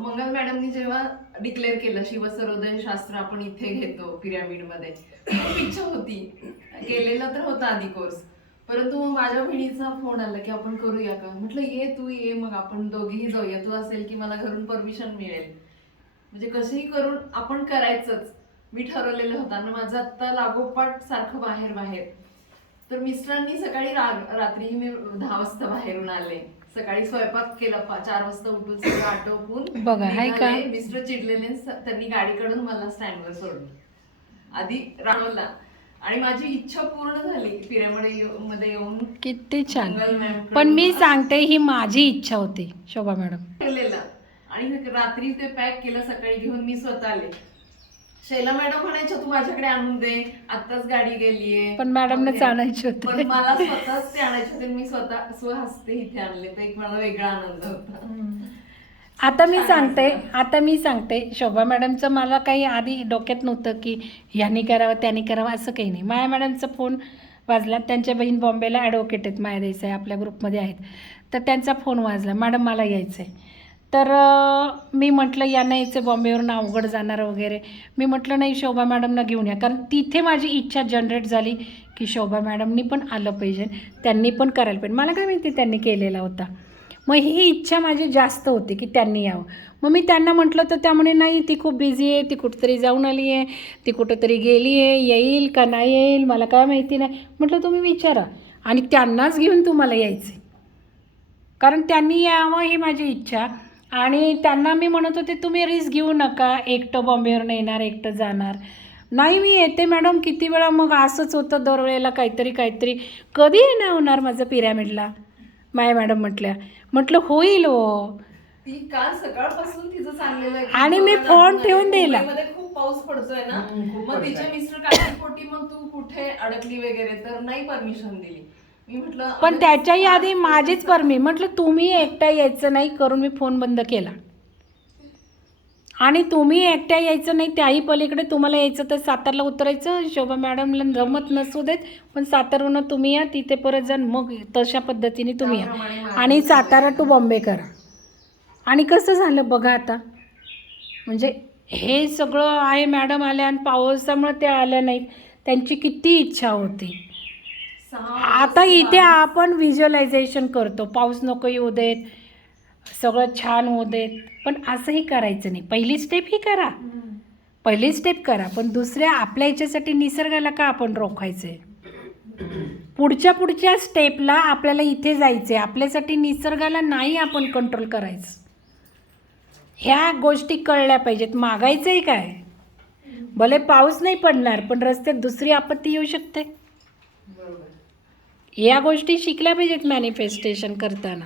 मंगल मॅडमनी जेव्हा डिक्लेअर केलं शिवसरोदय शास्त्र आपण इथे घेतो पिरामिडमध्ये. खूप इच्छा होती. केलेला तर होता आधी कोर्स परंतु माझ्या बहिणीचा फोन आला की आपण करूया का? म्हटलं ये तू ये मग आपण दोघेही जाऊया. तू असेल की मला घरून परमिशन मिळेल. म्हणजे कसंही करून आपण करायचंच. मी ठरवलेलं होतं आणि माझं आत्ता लागोपाठ सारखं बाहेर बाहेर तर मिस्टरांनी सकाळी रा- रात्रीही मी दहा वाजता बाहेरून आले. सकाळी स्वयंपाक केला चार वाजता उठून सगळं आटोपून बघा, हाय का? निघाले. मिस्टर चिडलेले त्यांनी गाडी काढून मला स्टँडवर सोडलं. आधी राणवला आणि माझी इच्छा पूर्ण झाली पिरामिडमध्ये येऊन किती छान. पण मी सांगते ही माझी इच्छा होती शोभा मॅडम. ठेवलेला. आणि रात्री ते पॅक केलं सकाळी घेऊन मी स्वतः आले शैला मॅडम म्हणायच्या तू माझ्याकडे आणून दे. आत्ताच गाडी गेलीये. पण मॅडमनेच. आणायचे पण होते मला स्वतःच ते आणायचे होते. मी स्वतः स्वहस्ते इथे आणले. तर एक मला वेगळा आनंद होता. आता मी सांगते. आता मी सांगते. शोभा मॅडमचं मला काही आधी डोक्यात नव्हतं की ह्यानी करावं त्यानी करावं असं काही नाही. माया मॅडमचा फोन वाजला. त्यांच्या बहीण बॉम्बेला ॲडव्होकेट आहेत माया देसाई आपल्या ग्रुपमध्ये आहेत. तर त्यांचा फोन वाजला. मॅडम मला यायचं आहे तर मी म्हटलं यांना यायचं बॉम्बेवरून अवघड जाणार वगैरे. मी म्हटलं नाही शोभा मॅडमना घेऊन या. कारण तिथे माझी इच्छा जनरेट झाली की शोभा मॅडमनी पण आलं पाहिजे. त्यांनी पण करायला पाहिजे. मला काय माहिती त्यांनी केलेला होता. मग ही इच्छा माझी जास्त होती की त्यांनी यावं. मग मी त्यांना म्हटलं तर त्यामुळे नाही ती खूप बिझी आहे ती कुठंतरी जाऊन आली आहे ती कुठंतरी गेली आहे येईल का नाही येईल मला काय माहिती नाही. म्हटलं तुम्ही विचारा. आणि त्यांनाच घेऊन तुम्हाला यायचं कारण त्यांनी यावं ही माझी इच्छा. आणि त्यांना मी म्हणत होते तुम्ही रिस्क घेऊ नका एकटं बॉम्बेवरून येणार एकटं जाणार. नाही मी येते मॅडम किती वेळा मग असंच होतं दरवेळेला काहीतरी काहीतरी. कधी येणं होणार माझं पिरॅमिडला? माय मॅडम म्हटल्या. म्हटलं होईल हो. ती काल सकाळपासून तिचं चाललेलं आहे. की आणि मी फोन ठेवून दिला. मुंबईमध्ये खूप पाऊस पडतोय ना. हम्म, खूप मग पडतोय. तिचे मिस्टर मग तू कुठे अडकली वगैरे? तर नाही परमिशन दिली. पण त्याच्याही आधी माझीच परमी म्हटलं तुम्ही एकट्या यायचं नाही करून मी फोन बंद केला. आणि तुम्ही एकट्या यायचं नाही त्याही पलीकडे तुम्हाला यायचं तर सातारला उतरायचं. शोभा मॅडमला जमत नसू देत पण सातारवरून तुम्ही या तिथे परत जाण मग तशा पद्धतीने तुम्ही या. आणि सातारा टू बॉम्बे करा. आणि कसं झालं बघा आता? म्हणजे हे सगळं आहे मॅडम आल्या आणि पावसामुळे त्या आल्या नाहीत. त्यांची किती इच्छा होती. आता इथे आपण व्हिज्युअलायझेशन करतो. पाऊस नको येऊ देत. सगळं छान होऊ देत. पण असंही करायचं नाही. पहिली स्टेप ही करा. पहिली स्टेप करा. पण दुसऱ्या आपल्या याच्यासाठी निसर्गाला का आपण रोखायचं आहे पुढच्या पुढच्या स्टेपला आपल्याला इथे जायचं आहे आपल्यासाठी निसर्गाला नाही आपण कंट्रोल करायचं. ह्या गोष्टी कळल्या पाहिजेत. मागायचं आहे काय? भले पाऊस नाही पडणार पण रस्त्यात दुसरी आपत्ती येऊ शकते. या गोष्टी शिकल्या पाहिजेत मॅनिफेस्टेशन करताना.